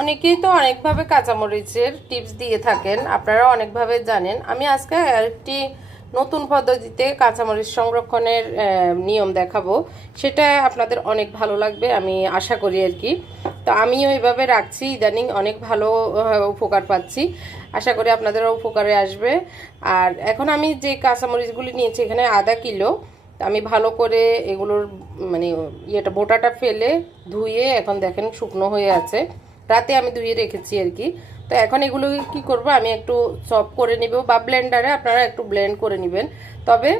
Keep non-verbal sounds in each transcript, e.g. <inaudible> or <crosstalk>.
অনেকেই তো অনেকভাবে কাঁচামরিচের টিপস দিয়ে থাকেন, আপনারা অনেকভাবে জানেন। আমি আজকে একটি নতুন পদ্ধতিতে কাঁচামরিচ সংরক্ষণের নিয়ম দেখাবো। সেটা আপনাদের অনেক ভালো লাগবে, আমি আশা করি আর কি। তো আমিও এইভাবে রাখছি, ইদানিং অনেক ভালো উপকার পাচ্ছি। আশা করি আপনাদেরও উপকারে আসবে। আর এখন আমি যে কাঁচামরিচগুলি নিয়েছি, এখানে আধা কিলো। আমি ভালো করে এগুলোর মানে ইয়েটা, বোটাটা ফেলে ধুয়ে এখন দেখেন শুকনো হয়ে আছে। রাতে আমি ধুয়ে রেখেছি আর কি। তো এখন এগুলো কি করব, আমি একটু চপ করে নিব বা ব্লেন্ডারে আপনারা একটু ব্লেন্ড করে নেবেন। তবে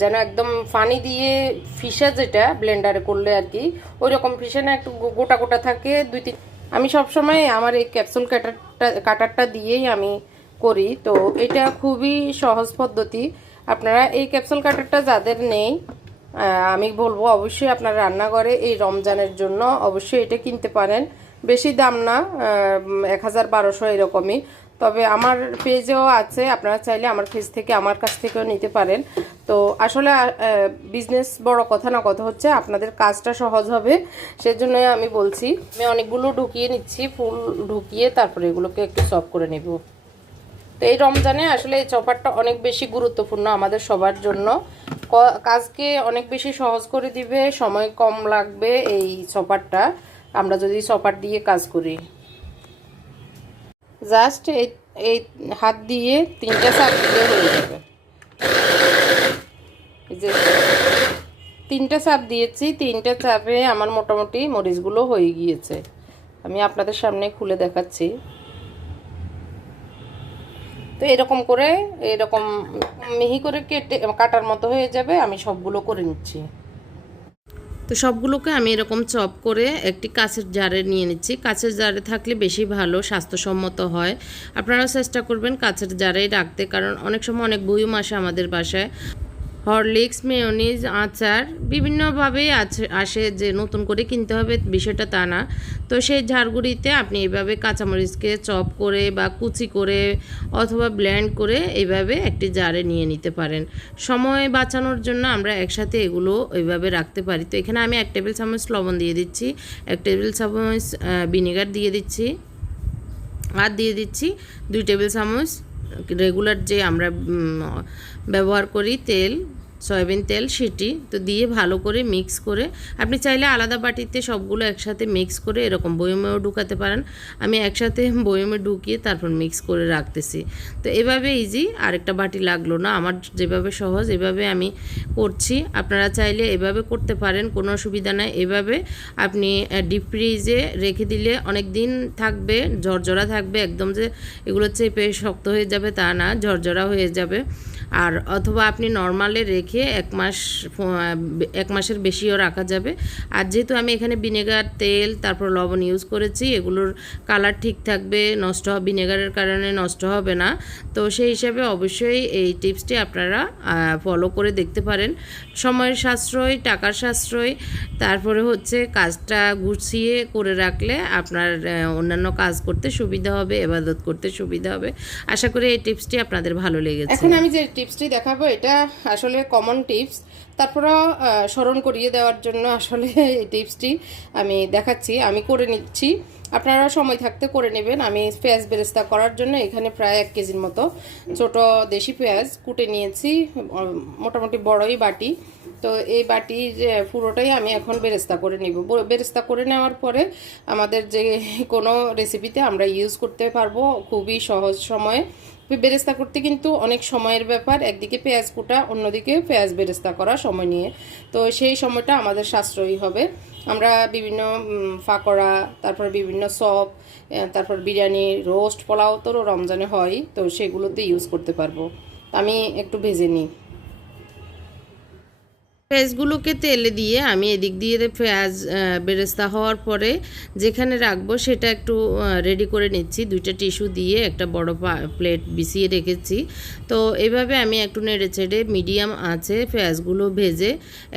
যেন একদম ফানি দিয়ে ফিসা যেটা ব্লেন্ডারে করলে আর কি ওই রকম ফিসে না একটু গোটা গোটা থাকে, দুই তিন আমি সবসময় আমার এই ক্যাপসুল কাটারটা কাটারটা দিয়েই আমি করি। তো এটা খুবই সহজ পদ্ধতি। আপনারা এই ক্যাপসুল কাটারটা যাদের নেই আমি বলব অবশ্যই আপনারা রান্নাঘরে এই রমজানের জন্য অবশ্যই এটা কিনতে পারেন। বেশি দাম না এক হাজার বারোশো এরকমই। তবে আমার পেজেও আছে, আপনারা চাইলে আমার পেজ থেকে, আমার কাছ থেকেও নিতে পারেন। তো আসলে বিজনেস বড় কথা না, কথা হচ্ছে আপনাদের কাজটা সহজ হবে, সেজন্যই আমি বলছি, আমি অনেকগুলো ঢুকিয়ে নিচ্ছি, ফুল ঢুকিয়ে তারপরে এগুলোকে একটু সফট করে নেব। তো এই রমজানে আসলে এই চপারটা অনেক বেশি গুরুত্বপূর্ণ আমাদের সবার জন্য। কাজকে অনেক বেশি সহজ করে দিবে, সময় কম লাগবে এই চপারটা। আমরা যদি চপার দিয়ে কাজ করি। জাস্ট এই এই হাত দিয়ে তিনটা চাপ দিলে হয়ে যাবে। যে তিনটা চাপ দিয়েছি, তিনটা চাপে আমার মোটামুটি মরিচগুলো হয়ে গিয়েছে। আমি আপনাদের সামনে খুলে দেখাচ্ছি। তো এরকম করে, এরকম মিহি করে কেটে, কাটার মতো হয়ে যাবে, আমি সবগুলো করে নিচ্ছি। তো সবগুলোকে আমি এরকম চপ করে একটি কাছের জারে নিয়ে নিচ্ছি। কাছের জারে থাকলে বেশি ভালো, স্বাস্থ্যসম্মত হয়। আপনারাও চেষ্টা করবেন কাছের জারেই রাখতে, কারণ অনেক সময় অনেক বইম আসে আমাদের বাসায় হরলিক্স, মেয়নিজ, আচার বিভিন্নভাবেই আসে যে নতুন করে কিনতে হবে বিষয়টা তা না। তো সেই ঝাড়গুড়িতে আপনি এইভাবে কাঁচামরিচকে চপ করে বা কুচি করে অথবা ব্ল্যান্ড করে এইভাবে একটি জারে নিয়ে নিতে পারেন। সময় বাঁচানোর জন্য আমরা একসাথে এগুলো এইভাবে রাখতে পারি। তো এখানে আমি এক টেবিল চামচ লবণ দিয়ে দিচ্ছি, এক টেবিল চামচ ভিনেগার দিয়ে দিচ্ছি, আর দিয়ে দিচ্ছি দুই টেবিল চামচ রেগুলার যে আমরা ব্যবহার করি তেল সয়াবিন তেল, সেটি তো দিয়ে ভালো করে মিক্স করে, আপনি চাইলে আলাদা বাটিতে সবগুলো একসাথে মিক্স করে এরকম বয়মেও ঢুকাতে পারেন। আমি একসাথে বয়মে ঢুকিয়ে তারপর মিক্স করে রাখতেছি। তো এভাবে ইজি আরেকটা বাটি লাগল না, আমার যেভাবে সহজ এভাবে আমি করছি। আপনারা চাইলে এভাবে করতে পারেন, কোনো অসুবিধা নাই। এভাবে আপনি ডিপ ফ্রিজে রেখে দিলে অনেক দিন থাকবে, ঝরঝরা থাকবে, একদম যে এগুলো চেপে শক্ত হয়ে যাবে তা না, ঝরঝরা হয়ে যাবে। আর অথবা আপনি নর্মালে রেখে এক মাস এক মাসের বেশিও রাখা যাবে। আর যেহেতু আমি এখানে ভিনেগার, তেল, তারপর লবণ ইউজ করেছি, এগুলোর কালার ঠিক থাকবে, নষ্ট হবে ভিনেগারের কারণে নষ্ট হবে না। তো সেই হিসাবে অবশ্যই এই টিপসটি আপনারা ফলো করে দেখতে পারেন। সময়ের সাশ্রয়, টাকার সাশ্রয়, তারপরে হচ্ছে কাজটা গুছিয়ে করে রাখলে আপনার অন্যান্য কাজ করতে সুবিধা হবে, এবাদত করতে সুবিধা হবে। আশা করি এই টিপসটি আপনাদের ভালো লেগেছে। এখন আমি যে টিপসটি দেখাবো। এটা আসলে কমন টিপস তারপরেও স্মরণ করিয়ে দেওয়ার জন্য আসলে এই টিপসটি আমি দেখাচ্ছি, আমি করে নিচ্ছি। আপনারা সময় থাকতে করে নেবেন। আমি পেঁয়াজ বেরেস্তা করার জন্য এখানে প্রায় এক কেজির মতো। ছোট দেশি পেঁয়াজ কুটে নিয়েছি মোটামুটি বড়ই বাটি। তো এই বাটির পুরোটাই আমি এখন বেরেস্তা করে নিব। বেরেস্তা করে নেওয়ার পরে আমাদের যে কোনো রেসিপিতে আমরা ইউজ করতে পারব খুবই সহজ সময়ে। বেরেস্তা করতে কিন্তু অনেক সময়ের ব্যাপার। একদিকে পেঁয়াজ কুটা, অন্যদিকে পেঁয়াজ বেরেস্তা করা সময় নিয়ে। তো সেই সময়টা আমাদের সাশ্রয়ী হবে। আমরা বিভিন্ন ফাকড়া তারপর বিভিন্ন সপ তারপর বিরিয়ানি, রোস্ট, পোলাও তো রমজানে হয় তো সেগুলোতে ইউজ করতে পারব। আমি একটু ভেজে নিই। পেঁয়াজগুলোকে তেলে দিয়ে আমি এদিক দিয়ে পেঁয়াজ বেরেস্তা হওয়ার পরে যেখানে রাখব সেটা একটু রেডি করে নিচ্ছি। দুইটা টিস্যু দিয়ে একটা বড় প্লেট বিছিয়ে রেখেছি। তো এভাবে আমি একটু নেড়ে চেড়ে মিডিয়াম আছে পেঁয়াজগুলো ভেজে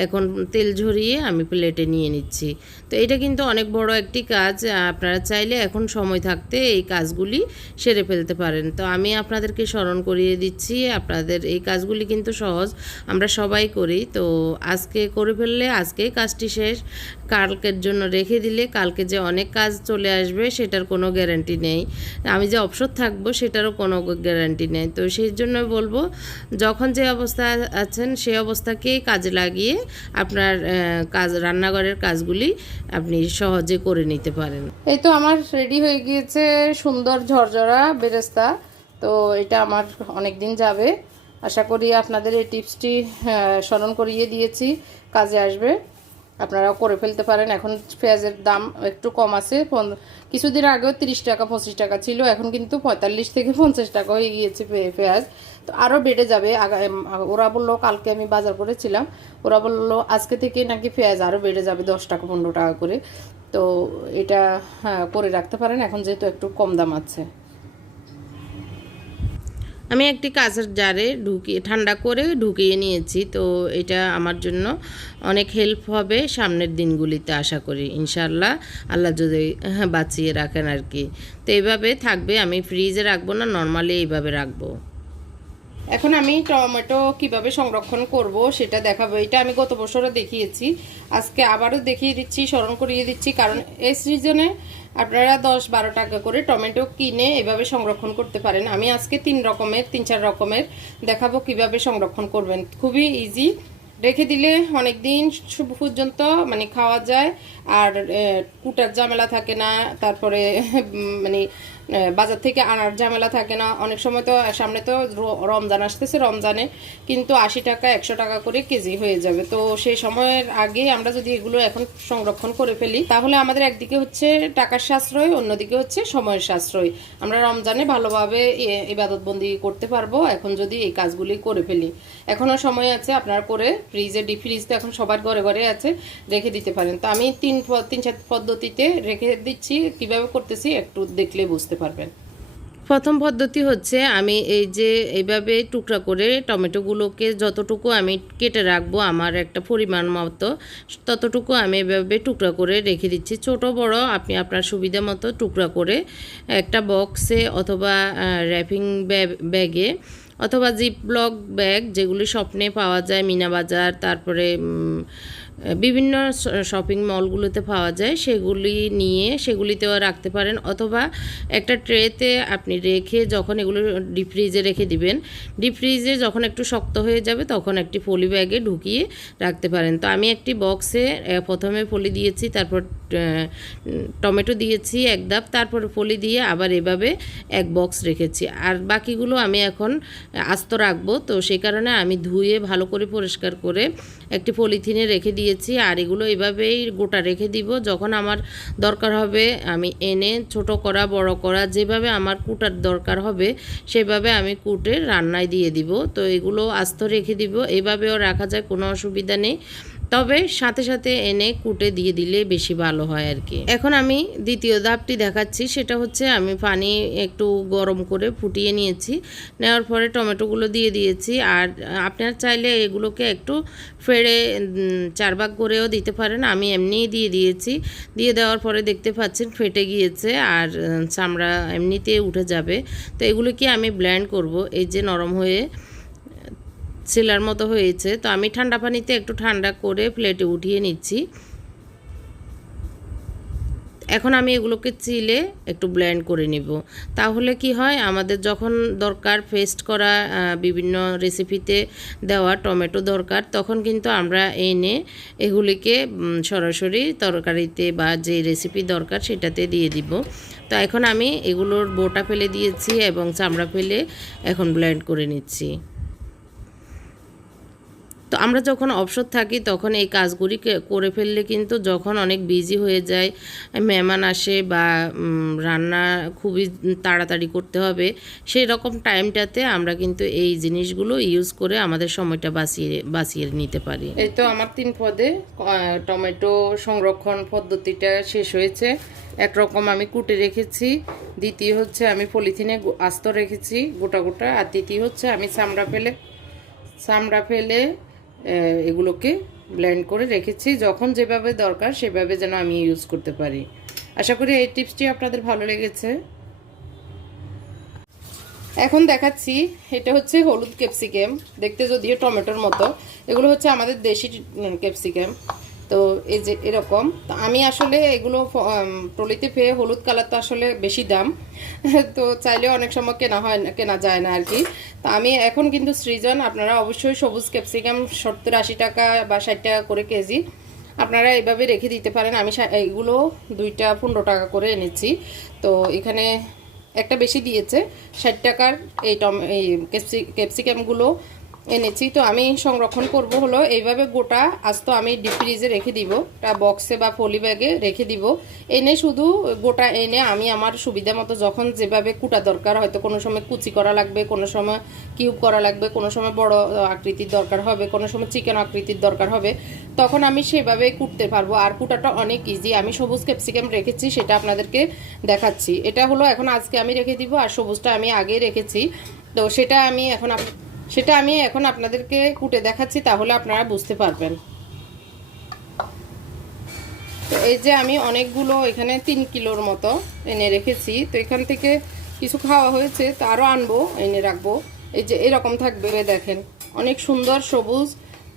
এখন তেল ঝরিয়ে আমি প্লেটে নিয়ে নিচ্ছি। তো এটা কিন্তু অনেক বড় একটি কাজ। আপনারা চাইলে এখন সময় থাকতে এই কাজগুলি সেরে ফেলতে পারেন। তো আমি আপনাদেরকে স্মরণ করিয়ে দিচ্ছি, আপনাদের এই কাজগুলি কিন্তু সহজ। আমরা সবাই করি। তো আজকে করে ফেললে আজকেই কাজটি শেষ। কালকের জন্য রেখে দিলে কালকে যে অনেক কাজ চলে আসবে সেটার কোনো গ্যারান্টি নেই। আমি যে অবসর থাকব সেটারও কোনো গ্যারান্টি নেই। তো সেই জন্য বলব, যখন যে অবস্থা আছেন সেই অবস্থাকেই কাজে লাগিয়ে আপনার কাজ, রান্নাঘরের কাজগুলি আপনি সহজে করে নিতে পারেন। এই তো আমার রেডি হয়ে গিয়েছে সুন্দর ঝরঝরা বেরেস্তা। তো এটা আমার অনেক দিন যাবে। আশা করি আপনাদের এই টিপসটি স্মরণ করিয়ে দিয়েছি। কাজে আসবে। আপনারাও করে ফেলতে পারেন। এখন পেঁয়াজের দাম একটু কম আছে। কিছুদিন আগেও তিরিশ টাকা, পঁচিশ টাকা ছিল। এখন কিন্তু পঁয়তাল্লিশ থেকে পঞ্চাশ টাকা হয়ে গিয়েছে পেঁয়াজ। তো আরও বেড়ে যাবে। ওরা বলল, কালকে আমি বাজার করেছিলাম। ওরা বলল, আজকে থেকে নাকি পেঁয়াজ আরও বেড়ে যাবে, দশ টাকা, পনেরো টাকা করে। তো এটা হ্যাঁ করে রাখতে পারেন। এখন যেহেতু একটু কম দাম আছে। আমি একটি কাঁচের জারে ঢুকিয়ে ঠান্ডা করে ঢুকিয়ে নিয়েছি। তো এটা আমার জন্য অনেক হেল্প হবে সামনের দিনগুলিতে আশা করি। ইনশাল্লাহ আল্লাহ যদি হ্যাঁ, বাঁচিয়ে রাখেন আর কি। তো এইভাবে থাকবে আমি ফ্রিজে রাখব না নর্মালি এইভাবে রাখব। এখন আমি টমেটো কীভাবে সংরক্ষণ করব সেটা দেখাবো। এটা আমি গত বছরও দেখিয়েছি। আজকে আবারও দেখিয়ে দিচ্ছি, স্মরণ করিয়ে দিচ্ছি। কারণ এই সিজনে আপনারা দশ বারো টাকা করে টমেটো কিনে এভাবে সংরক্ষণ করতে পারেন। আমি আজকে তিন রকমের, তিন চার রকমের দেখাবো কীভাবে সংরক্ষণ করবেন। খুবই ইজি রেখে দিলে অনেক দিন পর্যন্ত মানে খাওয়া যায়। আর কুটার ঝামেলা থাকে না। তারপরে <laughs> মানে বাজার থেকে আনার ঝামেলা থাকে না। অনেক সময় তো, সামনে তো রমজান আসতেছে রমজানে, কিন্তু আশি টাকা, একশো টাকা করে কেজি হয়ে যাবে। তো সেই সময়ের আগে আমরা যদি এগুলো এখন সংরক্ষণ করে ফেলি, তাহলে আমাদের একদিকে হচ্ছে টাকার সাশ্রয়, অন্যদিকে হচ্ছে সময়ের সাশ্রয়। আমরা রমজানে ভালোভাবে ইবাদত বন্দি করতে পারব, এখন যদি এই কাজগুলি করে ফেলি। এখনও সময় আছে আপনার করে, ফ্রিজে, ডিপ ফ্রিজ তো এখন সবার ঘরে ঘরে আছে, রেখে দিতে পারেন। তো আমি তিন তিন, চার পদ্ধতিতে রেখে দিচ্ছি, কীভাবে করতেছি একটু দেখলে বুঝতে পারবেন। প্রথম পদ্ধতি হচ্ছে আমি এই যে এইভাবে টুকরা করে টমেটোগুলোকে যতটুকু আমি কেটে রাখব আমার একটা পরিমাণ মতো, ততটুকু আমি এভাবে টুকরা করে রেখে দিচ্ছি। ছোট, বড় আপনি আপনার সুবিধা মতো টুকরা করে একটা বক্সে অথবা র্যাপিং ব্যাগে অথবা জিপ ব্লক ব্যাগ যেগুলি স্বপ্নে পাওয়া যায়, মিনা বাজার, তারপরে বিভিন্ন শপিং মলগুলোতে পাওয়া যায়। সেগুলি নিয়ে সেগুলিতেও রাখতে পারেন। অথবা একটা ট্রেতে আপনি রেখে যখন এগুলো ডিপ ফ্রিজে রেখে দিবেন ডিপ ফ্রিজে যখন একটু শক্ত হয়ে যাবে, তখন একটি পলি ব্যাগে ঢুকিয়ে রাখতে পারেন। তো আমি একটি বক্সে প্রথমে পলি দিয়েছি, তারপর টমেটো দিয়েছি, এক ধাপ, তারপর পলি দিয়ে আবার এভাবে এক বক্স রেখেছি। আর বাকিগুলো আমি এখন আস্ত রাখব। তো সেই কারণে আমি ধুয়ে ভালো করে পরিষ্কার করে একটি পলিথিনে রেখে দিয়েছি আর এগুলো এভাবেই গোটা রেখে দিব। যখন আমার দরকার হবে, আমি এনে ছোট করা, বড় করা, যেভাবে আমার কুটার দরকার হবে, সেভাবে আমি কুটে রান্নায় দিয়ে দিব। তো এগুলো আস্ত রেখে দিব। এভাবেও রাখা যায়, কোনো অসুবিধা নেই। তবে সাথে সাথে এনে কুটে দিয়ে দিলে বেশি ভালো হয় আর কি। এখন আমি দ্বিতীয় ধাপটি দেখাচ্ছি, সেটা হচ্ছে আমি পানি একটু গরম করে ফুটিয়ে নিয়েছি। নেওয়ার পরে টমেটোগুলো দিয়ে দিয়েছি। আর আপনার চাইলে এগুলোকে একটু ফেড়ে চার ভাগ করেও দিতে পারেন। আমি এমনিই দিয়ে দিয়েছি। দিয়ে দেওয়ার পরে দেখতে পাচ্ছেন ফেটে গিয়েছে আর চামড়া এমনিতে উঠে যাবে। তো এগুলো কি আমি ব্ল্যান্ড করব? এই যে নরম হয়ে শিলার মতো হয়েছে। তো আমি ঠান্ডা পানিতে একটু ঠান্ডা করে প্লেটে উঠিয়ে নিচ্ছি। এখন আমি এগুলোকে চিলে একটু ব্লেন্ড করে নিব। তাহলে কি হয়? আমাদের যখন দরকার পেস্ট করা বিভিন্ন রেসিপিতে দেওয়া টমেটো দরকার, তখন কিন্তু আমরা এনে এগুলিকে সরাসরি তরকারিতে বা যে রেসিপি দরকার সেটাতে দিয়ে দিব। তো এখন আমি এগুলোর বোটা ফেলে দিয়েছি এবং চামড়া ফেলে এখন ব্লেন্ড করে নিচ্ছি। তো আমরা যখন অবসর থাকি, তখন এই কাজগুলি করে ফেললে কিন্তু যখন অনেক বিজি হয়ে যায়, মেহমান আসে বা রান্না খুবই তাড়াতাড়ি করতে হবে, সেই রকম টাইমটাতে আমরা কিন্তু এই জিনিসগুলো ইউজ করে আমাদের সময়টা বাঁচিয়ে বাঁচিয়ে নিতে পারি। এই তো আমার তিন পদে টমেটো সংরক্ষণ পদ্ধতিটা শেষ হয়েছে। একরকম আমি কুটে রেখেছি, দ্বিতীয় হচ্ছে আমি পলিথিনে আস্ত রেখেছি গোটা গোটা, আর তৃতীয় হচ্ছে আমি চামড়া ফেলে চামড়া ফেলে এগুলোকে ব্ল্যান্ড করে রেখেছি। যখন যেভাবে দরকার সেভাবে যেন আমি ইউজ করতে পারি। আশা করি এই টিপসটি আপনাদের ভালো লেগেছে। এখন দেখাচ্ছি, এটা হচ্ছে হলুদ ক্যাপসিকাম দেখতে যদিও টমেটোর মতো, এগুলো হচ্ছে আমাদের দেশি ক্যাপসিকাম তো এই যে এরকম, তো আমি আসলে এগুলো টলিতে পেয়ে হলুদ কালার তো আসলে বেশি দাম। <laughs> তো চাইলে অনেক সময় কেনা হয় না, কেনা যায় না আর কি। তো আমি এখন কিন্তু সৃজন, আপনারা অবশ্যই সবুজ ক্যাপসিকাম সত্তর আশি টাকা বা ষাট টাকা করে কেজি, আপনারা এইভাবে রেখে দিতে পারেন। আমি এইগুলো দুইটা পনেরো টাকা করে এনেছি। তো এখানে একটা বেশি দিয়েছে, ষাট টাকার এই টম, এই ক্যাপসি, ক্যাপসিকামগুলো এনেছি। তো আমি সংরক্ষণ করব হলো, এইভাবে গোটা আজ তো আমি ডিপ ফ্রিজে রেখে দিব তা বক্সে বা পলি ব্যাগে রেখে দিব। এনে শুধু গোটা এনে আমি আমার সুবিধা মতো যখন যেভাবে কুটা দরকার, হয়তো কোনো সময় কুচি করা লাগবে, কোনো সময় কিউব করা লাগবে, কোনো সময় বড় আকৃতির দরকার হবে, কোনো সময় চিকেন আকৃতির দরকার হবে, তখন আমি সেভাবে কুটতে পারব। আর কুটাটা অনেক ইজি আমি সবুজ ক্যাপসিকাম রেখেছি, সেটা আপনাদেরকে দেখাচ্ছি। এটা হলো এখন আজকে আমি রেখে দিব, আর সবুজটা আমি আগে রেখেছি। তো সেটা আমি এখন সেটা আমি এখন আপনাদেরকে কুটে দেখাচ্ছি, তাহলে আপনারা বুঝতে পারবেন। তো এই যে আমি অনেকগুলো এখানে তিন কিলোর মতো এনে রেখেছি, তো এখান থেকে কিছু খাওয়া হয়েছে, তো আরও আনব, এনে রাখব। এই যে এরকম থাকবে দেখেন, অনেক সুন্দর সবুজ।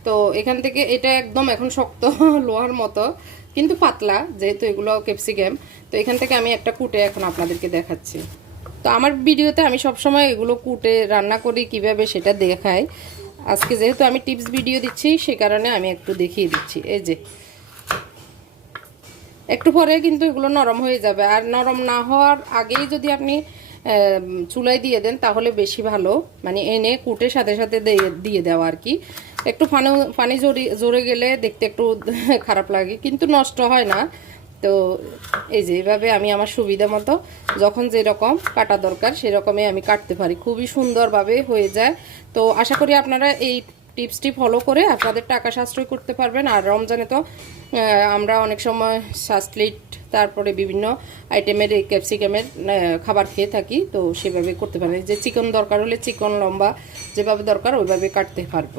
তো এখান থেকে এটা একদম এখন শক্ত <laughs> লোহার মতো, কিন্তু পাতলা, যেহেতু এগুলো ক্যাপসিকাম। তো এখান থেকে আমি একটা কুটে এখন আপনাদেরকে দেখাচ্ছি। তো আমার ভিডিওতে আমি সবসময় এগুলো কুটে, রান্না করি, কীভাবে সেটা দেখাই। আজকে যেহেতু আমি টিপস ভিডিও দিচ্ছি, সে কারণে আমি একটু দেখিয়ে দিচ্ছি। এই যে। একটু পরে কিন্তু এগুলো নরম হয়ে যাবে। আর নরম না হওয়ার আগেই যদি আপনি চুলায় দিয়ে দেন, তাহলে বেশি ভালো। মানে এনে কুটে সাথে সাথে দিয়ে- দেওয়া আর কি। একটু পানি পানি জড়ি জোরে গেলে দেখতে একটু <laughs> খারাপ লাগে। কিন্তু নষ্ট হয় না। তো এই যে এইভাবে আমি আমার সুবিধা মতো যখন যেরকম কাটা দরকার সেরকমই আমি কাটতে পারি। খুবই সুন্দরভাবে হয়ে যায়। তো আশা করি আপনারা এই টিপসটি ফলো করে আপনাদের টাকা সাশ্রয় করতে পারবেন। আর রমজানে তো আমরা অনেক সময় সাসলিট তারপরে বিভিন্ন আইটেমের, এই ক্যাপসিকামের খাবার খেয়ে থাকি। তো সেভাবে করতে পারেন যে চিকন দরকার হলে চিকন, লম্বা যেভাবে দরকার ওইভাবে কাটতে পারব।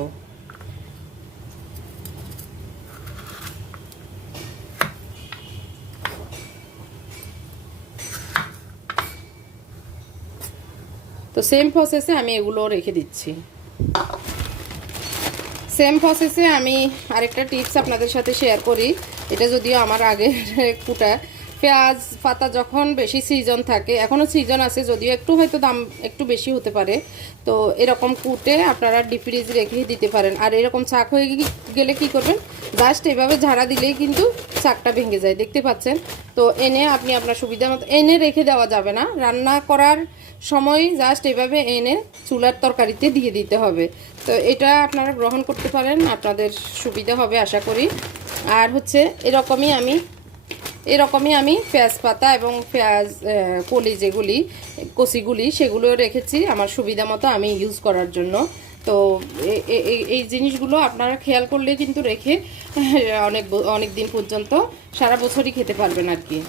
তো সেম প্রসেসে আমি এগুলো রেখে দিচ্ছি। সেম প্রসেসে আমি আরেকটা টিপস আপনাদের সাথে শেয়ার করি। এটা যদিও আমার আগের <laughs> কুটা পেঁয়াজ পাতা যখন বেশি সিজন থাকে এখনও সিজন আছে, যদিও একটু হয়তো দাম একটু বেশি হতে পারে, তো এরকম কুটে আপনারা ডিপ ফ্রিজ রেখে দিতে পারেন। আর এরকম শাক হয়ে গেলে কি করবেন? জাস্ট এভাবে ঝাড়া দিলেই কিন্তু শাকটা ভেঙে যায়, দেখতে পাচ্ছেন? তো এনে আপনি আপনার সুবিধা মতো, এনে রেখে দেওয়া যাবে না। রান্না করার সময় জাস্ট এভাবে এনে চুলার তরকারিতে দিয়ে দিতে হবে। তো এটা আপনারা গ্রহণ করতে পারেন, আপনাদের সুবিধা হবে, আশা করি। আর হচ্ছে এরকমই আমি এরকমই আমি পেঁয়াজ পাতা এবং পেঁয়াজ কলি যেগুলি, কষিগুলি, সেগুলো রেখেছি আমার সুবিধা মতো আমি ইউজ করার জন্য। তো এই জিনিসগুলো আপনারা খেয়াল করলে কিন্তু রেখে অনেক অনেক দিন পর্যন্ত সারা বছরই খেতে পারবেন আর কি।